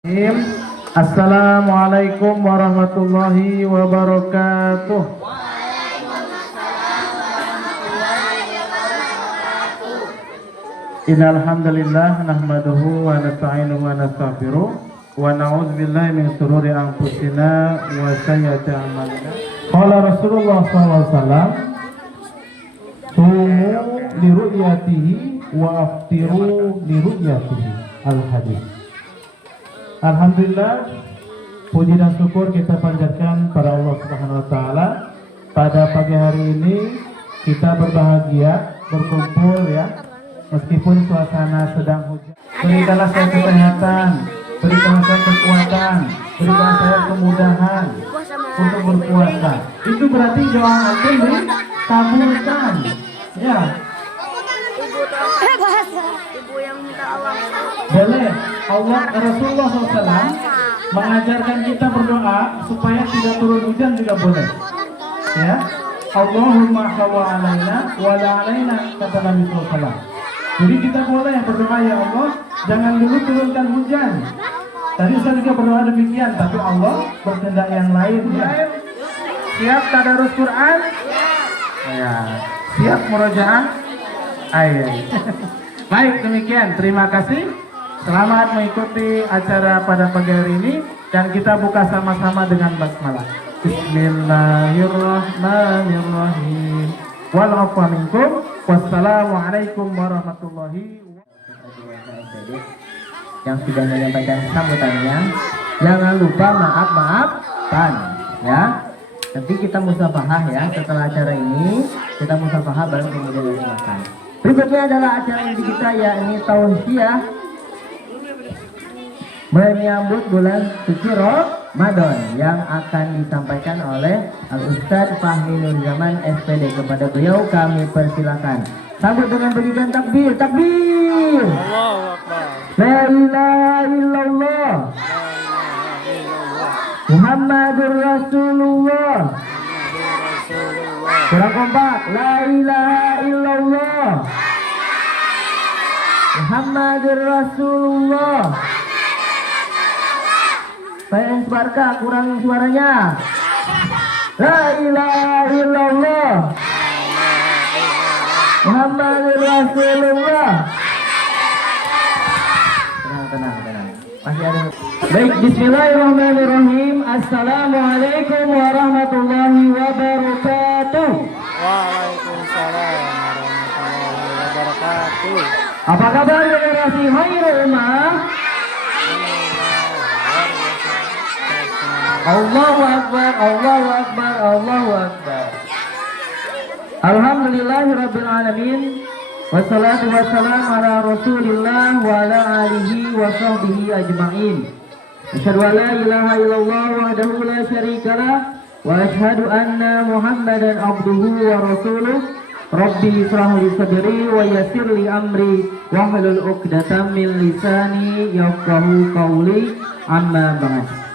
Assalamualaikum warahmatullahi wabarakatuh. Innal hamdalillah nahmaduhu wa nasta'inuhu wa nastaghfiruh wa na'udzu billahi min shururi anfusina wa sayyiati a'malina. Qala Rasulullah sallallahu alaihi wasallam, "Sumu li ru'yatihi wa aftiru li ru'yatihi." Al-hadis. Alhamdulillah, puji dan syukur kita panjatkan pada Allah Subhanahu wa taala. Pada pagi hari ini kita berbahagia berkumpul ya, meskipun suasana sedang hujan. Berikanlah saya kesehatan, berikanlah saya kekuatan, berikanlah saya kemudahan untuk berpuasa. Itu berarti doa antum dikabulkan. Ya. Ibu yang minta Allah. Boleh. Allah Rasulullah SAW mengajarkan kita berdoa supaya tidak turun hujan juga boleh. Ya. Allahumma hawa alaina wa la alaina, kata Nabi SAW. Jadi kita boleh berdoa, ya Allah, jangan dulu turunkan hujan. Tadi saya juga berdoa demikian, tapi Allah berkehendak yang lain. Ya. Siap tadarus Quran? Ya. Siap murojaah? Ayo. Baik, demikian. Terima kasih. Selamat mengikuti acara pada pagi hari ini, dan kita buka sama-sama dengan basmalah. Bismillahirrahmanirrahim. Wa'alaikum minkum. Wassalamualaikum warahmatullahi wabarakatuh. Yang sudah menyampaikan sambutannya, jangan lupa maaf-maafan ya. Nanti kita musafahah ya, setelah acara ini kita musafahah baru kemudian makan. Berikutnya adalah acara inti kita, yakni tausiah menyambut bulan suci Ramadan yang akan disampaikan oleh Al-Ustadz Fahmi Nurzaman SPD. Kepada beliau kami persilakan. Sambut dengan berikan takbir, takbir. Allahu Akbar. La ilaha illallah. Muhammadur Rasulullah. Kurang kompak. La ilaha illallah. Muhammadur Rasulullah. Pengen Barka, kurangin suaranya. La ilaha illallah. Muhammadur Rasulullah. Tenang. Masih ada. Baik, bismillahirrahmanirrahim. Assalamualaikum warahmatullahi wabarakatuh. Waalaikumsalam warahmatullahi wabarakatuh. Apa kabar generasi Khairul Ummah? Allahu Akbar, Allahu Akbar, Allahu Akbar. Alhamdulillahirabbil alamin. Wassalatu wassalamu ala Rasulillah wa ala alihi wa sahbihi ajma'in. Asyhadu an la ilaha illallah wahdahu la syarikalah wa asyhadu anna Muhammadan abduhu wa rasuluh. Rabbi israh li sadri wa yassir li amri wahlul 'uqdatam min lisani yafqahu qawli. Amma ba'd.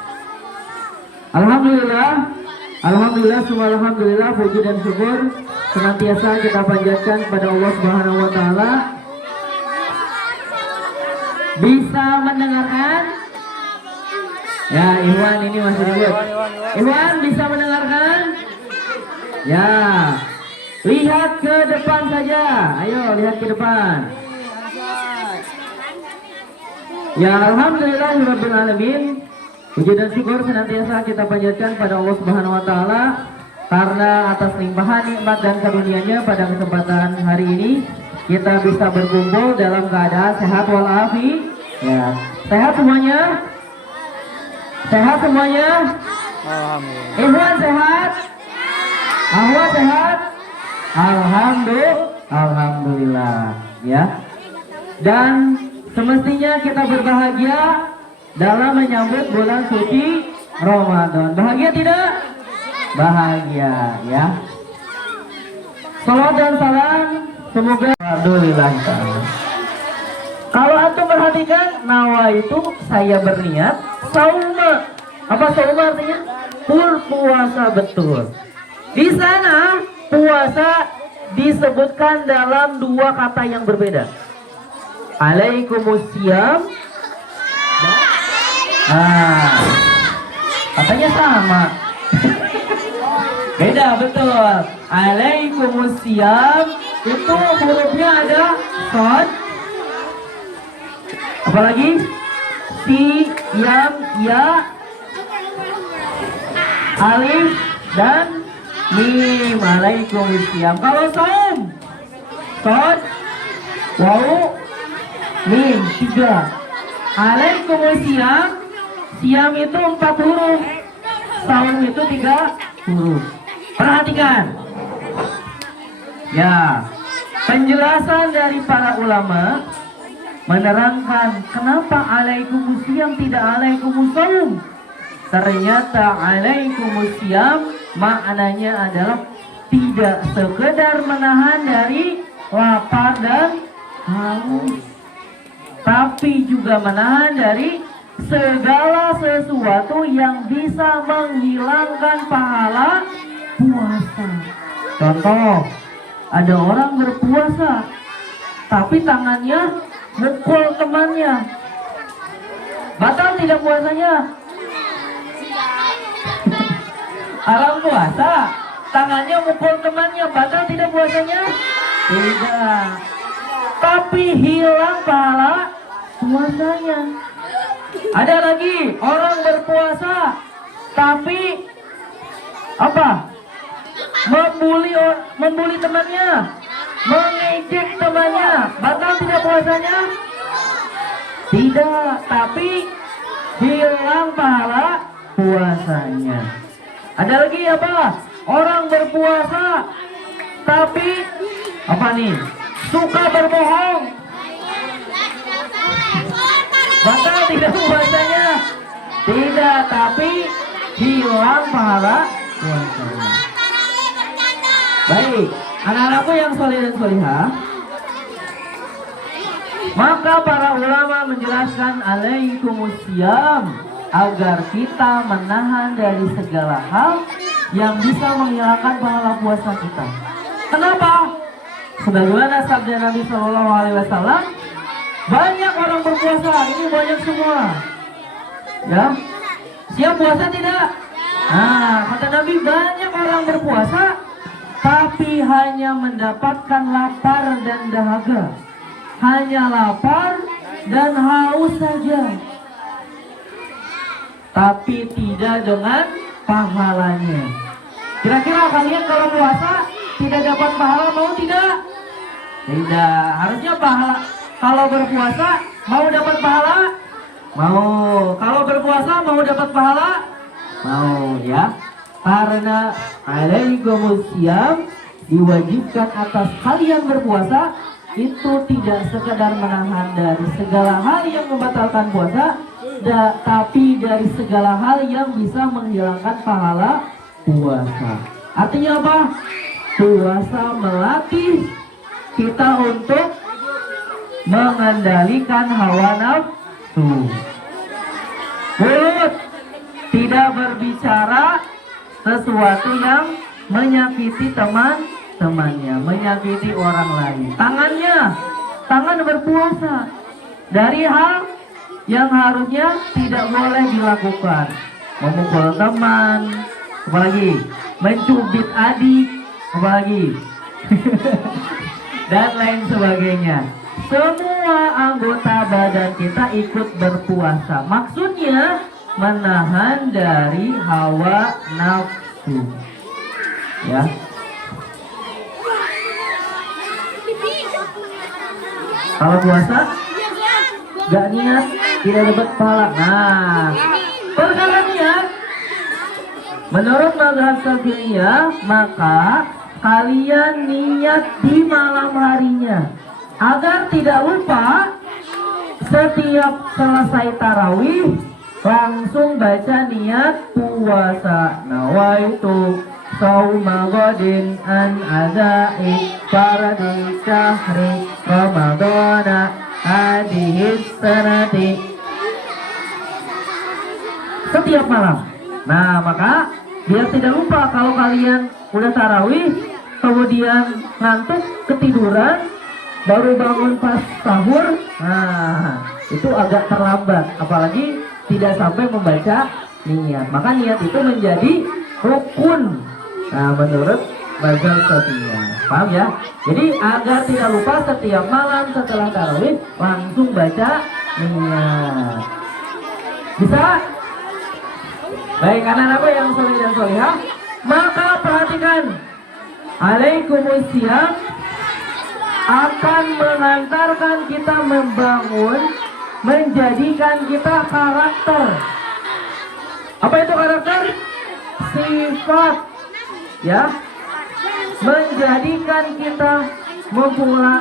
Alhamdulillah, semua alhamdulillah, puji dan syukur senantiasa kita panjatkan kepada Allah Subhanahu wa taala. Bisa mendengarkan? Ya, Iwan ini masih ribut. Iwan bisa mendengarkan? Ya. Lihat ke depan saja. Ayo, lihat ke depan. Ya, alhamdulillahirabbil alamin. Puji dan syukur senantiasa kita panjatkan pada Allah Subhanahu wa taala karena atas limpahan nikmat dan karunia-Nya pada kesempatan hari ini kita bisa berkumpul dalam keadaan sehat walafiat. Ya. Sehat semuanya? Sehat semuanya? Alhamdulillah. Ikhwan sehat? Ahwat sehat? Alhamdulillah ya. Dan semestinya kita berbahagia dalam menyambut bulan suci Ramadan. Bahagia tidak? Bahagia ya. Salam dan salam semoga alhamdulillah ta'ala. Kalau antum perhatikan, nawa itu saya berniat sauma. Apa sauma artinya? Puasa betul. Di sana puasa disebutkan dalam dua kata yang berbeda. Alaikumusiyam Ah, katanya sama. Beda betul. Alaikumusiyam itu hurufnya ada shad. Apalagi si, yam, ya, alif dan mim. Alaikumusiyam. Kalau saum, shad, waw, mim 3. Alaikumusiyam, siam itu 4 huruf, saum itu 3 huruf. Perhatikan. Ya, penjelasan dari para ulama menerangkan kenapa alaikumusiyam tidak alaikumussaum. Ternyata alaikumusiyam maknanya adalah tidak sekedar menahan dari lapar dan haus, tapi juga menahan dari segala sesuatu yang bisa menghilangkan pahala puasa. Contoh, ada orang berpuasa tapi tangannya mukul temannya, batal tidak puasanya? Orang puasa tangannya mukul temannya, batal tidak puasanya? Tidak. Tapi hilang pahala puasanya. Ada lagi orang berpuasa tapi apa? Membuli temannya, mengejek temannya, batal tidak puasanya? Tidak, tapi hilang pahala puasanya. Ada lagi apa? Orang berpuasa tapi apa nih? Suka berbohong, batal tidak puasanya? Tidak, tapi hilang pahala puasanya. Baik, anak-anakku yang soleh dan solihah, maka para ulama menjelaskan alaikumusiyam agar kita menahan dari segala hal yang bisa menghilangkan pahala puasa kita. Kenapa? Sebagaimana sabda Nabi Shallallahu Alaihi Wasallam, banyak orang berpuasa, ini banyak semua. Ya, siap puasa tidak? Nah, kata Nabi, banyak orang berpuasa tapi hanya mendapatkan lapar dan dahaga, hanya lapar dan haus saja, tapi tidak dengan pahalanya. Kira-kira kalian kalau puasa tidak dapat pahala, mau tidak? Tidak. Harusnya pahala. Kalau berpuasa mau dapat pahala? Mau. Kalau berpuasa mau dapat pahala? Mau, ya. Karena alaikumusiyam diwajibkan atas kalian berpuasa itu tidak sekedar menahan dari segala hal yang membatalkan puasa, tapi dari segala hal yang bisa menghilangkan pahala puasa. Artinya apa? Puasa melatih kita untuk mengendalikan hawa nafsu. Mulut tidak berbicara sesuatu yang menyakiti teman-temannya, menyakiti orang lain. Tangan berpuasa dari hal yang harusnya tidak boleh dilakukan. Memukul teman, apalagi mencubit adik, apalagi dan lain sebagainya. Semua anggota badan kita ikut berpuasa. Maksudnya menahan dari hawa nafsu. Ya. Kalau puasa gak niat tidak dapat pahala. Nah, perkara niat menurut mazhab Syafi'iyah, maka kalian niat di malam harinya agar tidak lupa. Setiap selesai tarawih langsung baca niat puasa. Nawaitu sauma ghadin an adai faradi syahri ramadana hadihis sanati. Setiap malam. Nah, maka biar tidak lupa kalau kalian udah tarawih kemudian ngantuk ketiduran baru bangun pas sahur, nah itu agak terlambat. Apalagi tidak sampai membaca niat. Maka niat itu menjadi rukun. Nah, menurut mazhab Syafi'iyah. Paham ya? Jadi agar tidak lupa setiap malam setelah tarawih langsung baca niat. Bisa? Baik, anak-anakku yang soleh dan solehah, maka perhatikan, alaikumusiyam akan mengantarkan kita membangun, menjadikan kita karakter. Apa itu karakter? Sifat, ya, menjadikan kita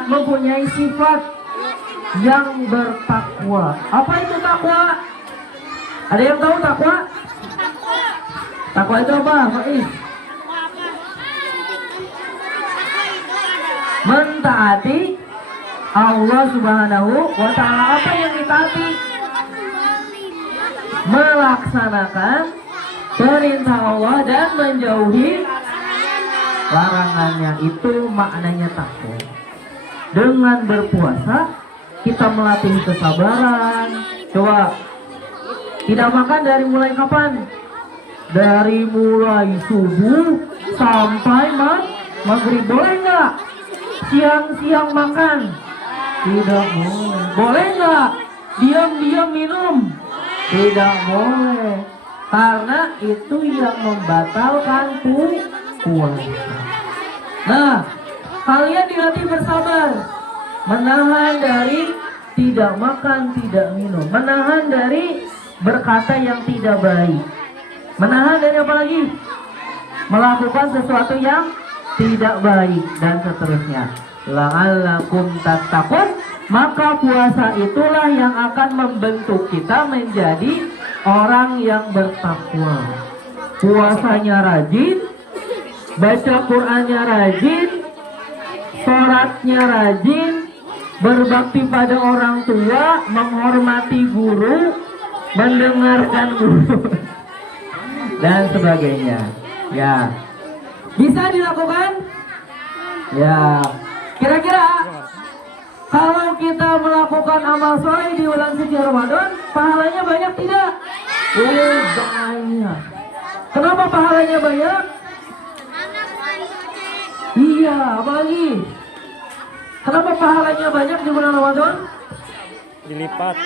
mempunyai sifat yang bertakwa. Apa itu takwa? Ada yang tahu takwa? Takwa itu apa, Faiz? Mentaati Allah Subhanahu wa ta'ala. Apa yang ditaati? Melaksanakan perintah Allah dan menjauhi larangannya. Itu maknanya takwa. Dengan berpuasa kita melatih kesabaran. Coba, tidak makan dari mulai kapan? Dari mulai subuh sampai maghrib. Boleh nggak? Siang-siang makan? Tidak boleh. Boleh nggak? Diam-diam minum? Tidak boleh. Karena itu yang membatalkan puasa. Nah, kalian dilatih bersabar, menahan dari tidak makan, tidak minum, menahan dari berkata yang tidak baik, menahan dari apa lagi? Melakukan sesuatu yang tidak baik dan seterusnya. La'allakum tattaqun, maka puasa itulah yang akan membentuk kita menjadi orang yang bertakwa. Puasanya rajin, baca Qur'annya rajin, sholatnya rajin, berbakti pada orang tua, menghormati guru, mendengarkan guru dan sebagainya. Ya, bisa dilakukan? Ya, kira-kira kalau kita melakukan amal soleh di bulan suci Ramadan, pahalanya banyak tidak? Banyak. Kenapa pahalanya banyak? Iya, apalagi? Kenapa pahalanya banyak di bulan Ramadan? Dilipat.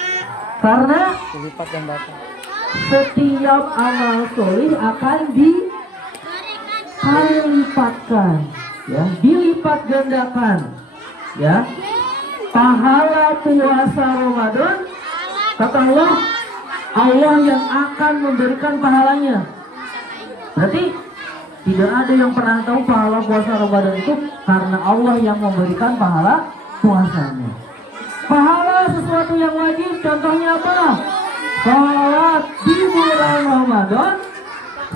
Karena Dilipat dan baca. setiap amal soleh akan dilipatkan, ya, dilipat gandakan, ya. Pahala puasa Ramadan, kata Allah, Allah yang akan memberikan pahalanya. Berarti tidak ada yang pernah tahu pahala puasa Ramadan itu karena Allah yang memberikan pahala puasanya. Pahala sesuatu yang wajib, contohnya apa? Salat di bulan Ramadan,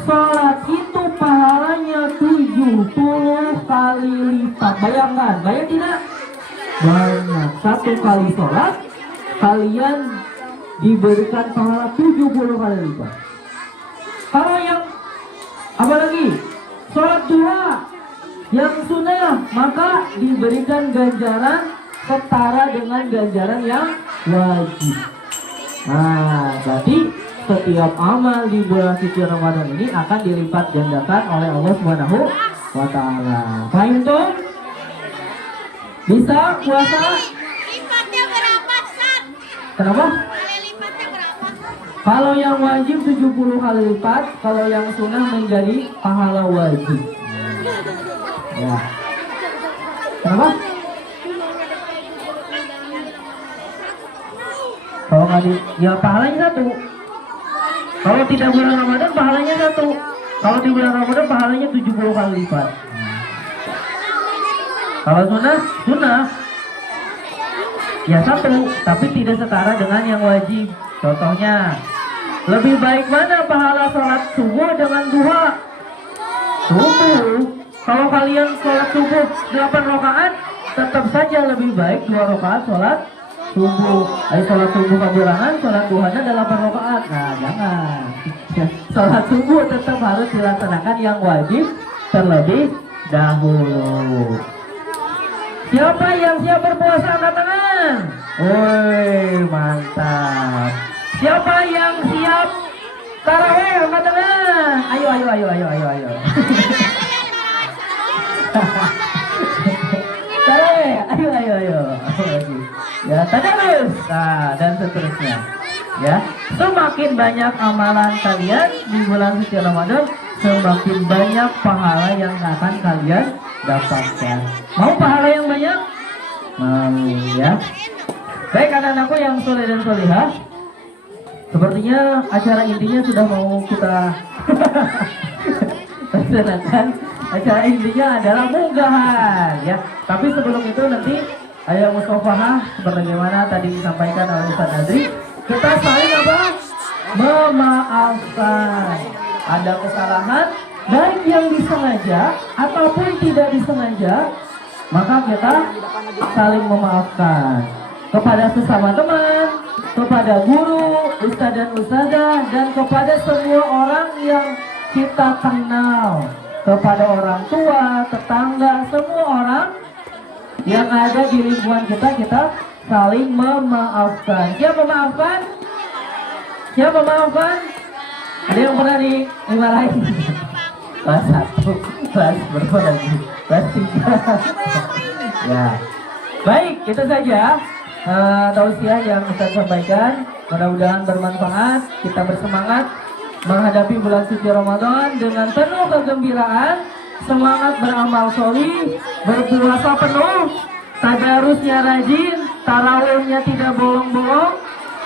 salat itu pahalanya 70 kali lipat. Bayangkan, bayang tidak? Banyak. Satu kali salat, kalian diberikan pahala 70 kali lipat. Kalau yang apa lagi? Salat duha yang sunnah, maka diberikan ganjaran setara dengan ganjaran yang wajib. Nah, berarti setiap amal di bulan suci Ramadan ini akan dilipat gandakan oleh Allah Subhanahu wa ta'ala. Paham tuh? Bisa puasa? Lipatnya berapa, Sat? Kenapa? Kali lipatnya berapa? Kalau yang wajib 70 kali lipat, kalau yang sunnah menjadi pahala wajib. Ya. Kenapa? Kalau nggak di, ya pahalanya satu. Kalau tidak bulan Ramadan pahalanya satu. Kalau di bulan Ramadan pahalanya 70 kali lipat. Kalau sunnah ya satu, tapi tidak setara dengan yang wajib. Contohnya, lebih baik mana pahala sholat subuh dengan duha? Subuh. Kalau kalian sholat subuh 8 rakaat, tetap saja lebih baik 2 rakaat sholat subuh. Sholat subuh keburangan, sholat duhanya 8 rakaat. Nah, jangan. Sholat subuh tetap harus dilaksanakan yang wajib terlebih dahulu. Siapa yang siap berpuasa angkat tangan? Woi, mantap. Siapa yang siap tarawih angkat tangan? Ayo. Tarawih, ayo. Ya, tadarus. Nah, dan seterusnya. Ya, semakin banyak amalan kalian di bulan suci Ramadan, semakin banyak pahala yang akan kalian dapatkan. Mau pahala yang banyak? Mau, ya. Baik, anak-anakku yang soleh dan solihah, sepertinya acara intinya sudah mau kita laksanakan. Acara intinya adalah munggahan, ya. Tapi sebelum itu nanti ayo musafahah sebagaimana tadi disampaikan oleh Ustaz Adri. Kita saling apa? Memaafkan. Ada kesalahan baik yang disengaja ataupun tidak disengaja, maka kita saling memaafkan kepada sesama teman, kepada guru, ustadz dan ustadzah, dan kepada semua orang yang kita kenal, kepada orang tua, tetangga, semua orang yang ada di lingkungan kita saling memaafkan. Siapa memaafkan? Siapa memaafkan? Ada yang pernah dimarahin? Kelas 1, kelas berapa lagi? Kelas 3. Ya. Baik, itu saja tausiah yang Ustaz sampaikan. Mudah-mudahan bermanfaat. Kita bersemangat menghadapi bulan suci Ramadan dengan penuh kegembiraan, semangat beramal sholih, berpuasa penuh, tadarusnya rajin, tarawihnya tidak bolong-bolong,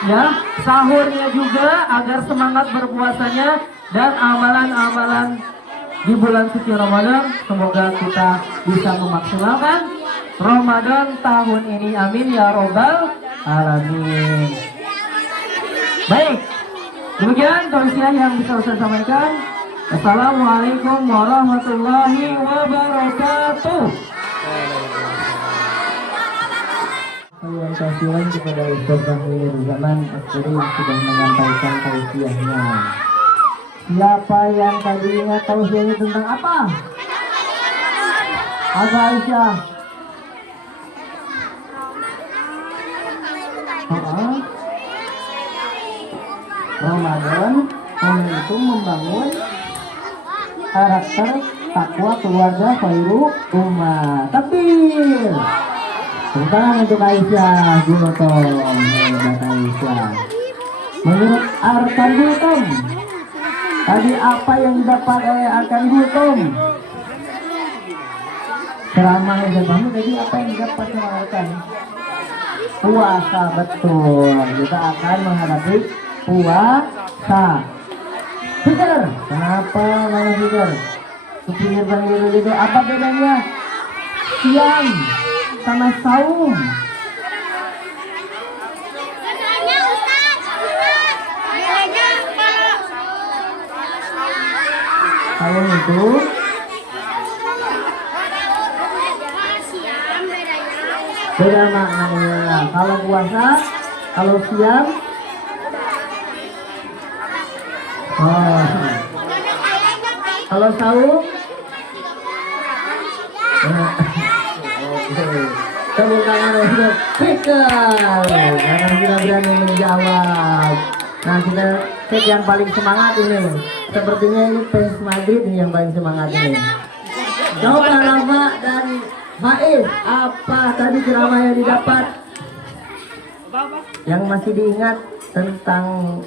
ya, sahurnya juga agar semangat berpuasanya, dan amalan-amalan di bulan suci Ramadan semoga kita bisa memaksimalkan Ramadan tahun ini, amin ya robbal alamin. Baik, demikian tausiah yang bisa saya sampaikan. Assalamualaikum warahmatullahi wabarakatuh. Saya kasihan kepada Ustaz Fahmi Zaman Askari yang sudah menyampaikan tausiahnya. Siapa yang tadi ingat tausiahnya tentang apa? Apa Aisyah? Ramadan momentum membangun karakter takwa keluarga khairu ummah. Takbir. Tepuk tangan untuk Aisyah Junotom. Hebat Aisyah. Menurut Arkan Gultom, tadi apa yang didapat oleh Arkan Gultom? Ceramah yang dibangun tadi apa yang didapat oleh Arkan? Puasa, betul. Kita akan menghadapi puasa. Peter, kenapa nama Peter? Supir panggil itu apa bedanya? Siam sama saum. Bedanya Ustaz. Bedanya Saum itu siam bedanya. beda maknanya. Kalau puasa, kalau siam, kalau saum, oke. Tepuk tangan untuk Peter karena sudah berani menjawab. Nah, kita cek yang paling semangat ini. Sepertinya ini fans Madrid ini yang paling semangat ini. Coba Rafa dan Faiz, apa tadi ceramah yang didapat? Yang masih diingat tentang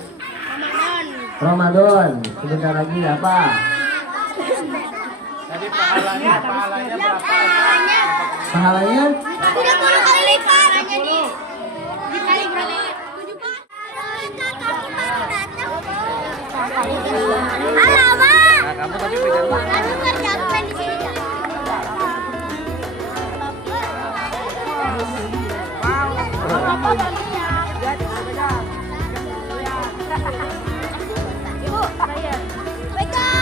Ramadan. Sebentar lagi apa? Tadi pahalanya berapa? Pahalanya? 30 kali lipat. Dikali berapa? 7 Halo, Mak. Nah, kamu tadi pegang. Kamu kerja di sini. Ibu, pegang.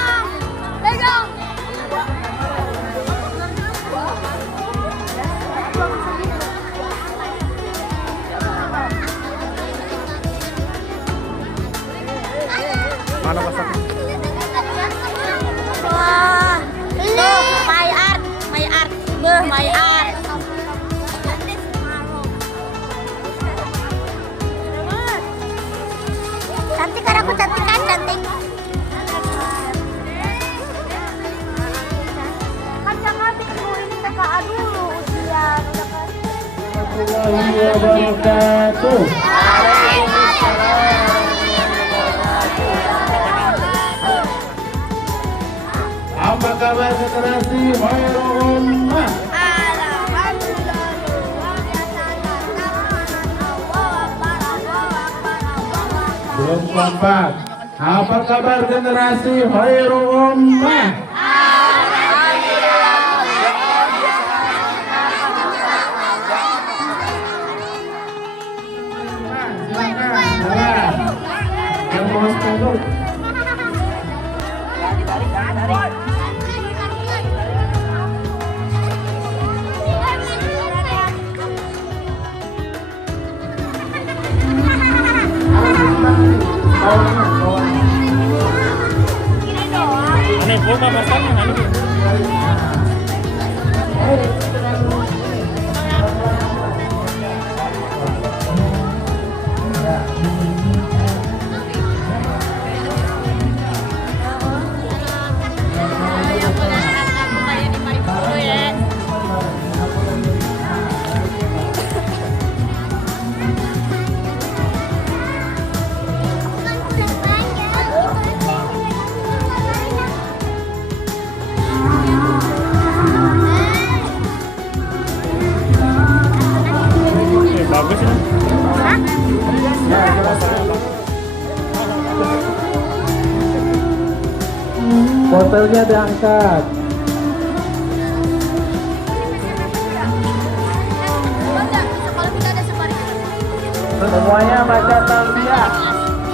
Mana pasang? Wah, ini my art, my art. aku cantik kan cantik. Kan jangan dulu ini TKA dulu ujian. Warahmatullahi wabarakatuh. Apa kabar generasi Khairul Ummah? Belum kompak. Apa kabar generasi Khairul Ummah? Yang mau sepuluh. Aneh, buka masalahnya aneh. Bagus ya. Fotonya diangkat. Semuanya baca talbiyah.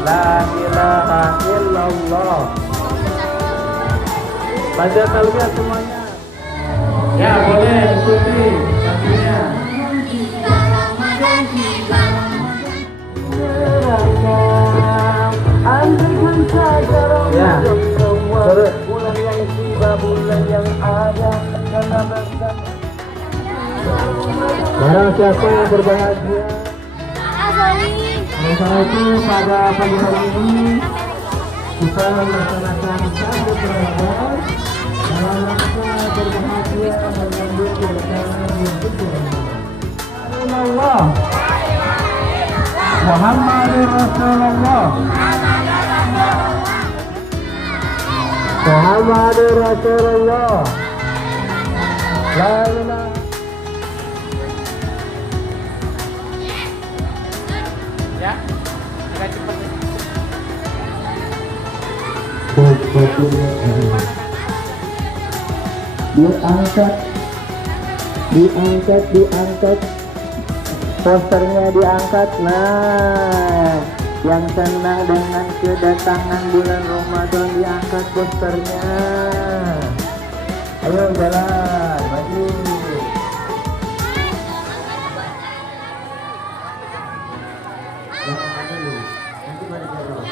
La ilaha illallah. Baca talbiyah semuanya. Ya boleh ikuti talbiyah. Ya, terus bulan yang tiba, bulan yang ada, karena barang siapa yang berbahagia. Oleh karena itu pada pagi hari ini kita melaksanakan sambut Ramadan dalam rangka berbahagia menyambut kedatangan bulan suci Ramadan. Allah Muhammadur Rasulullah. Muhammadur Rasulullah. La ilaha. Ya, agak cepat. diangkat posternya diangkat. Nah, yang senang dengan kedatangan bulan Ramadan diangkat posternya. Ayo jalan maju. Nanti pada jalan.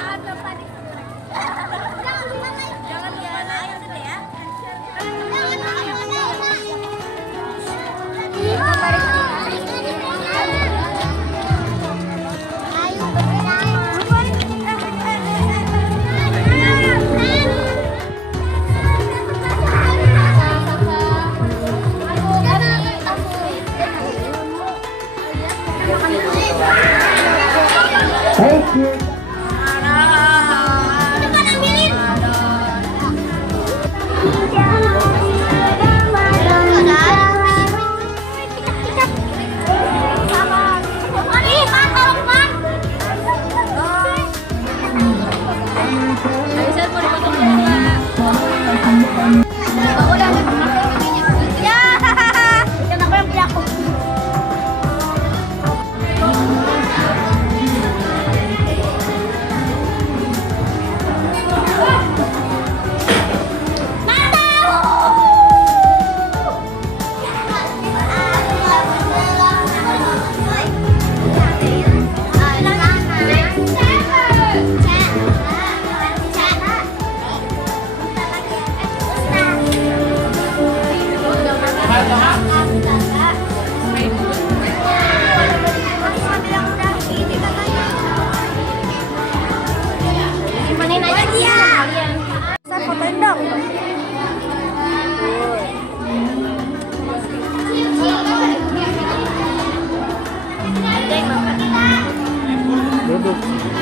Jangan dianain ya. Thank you. produksi.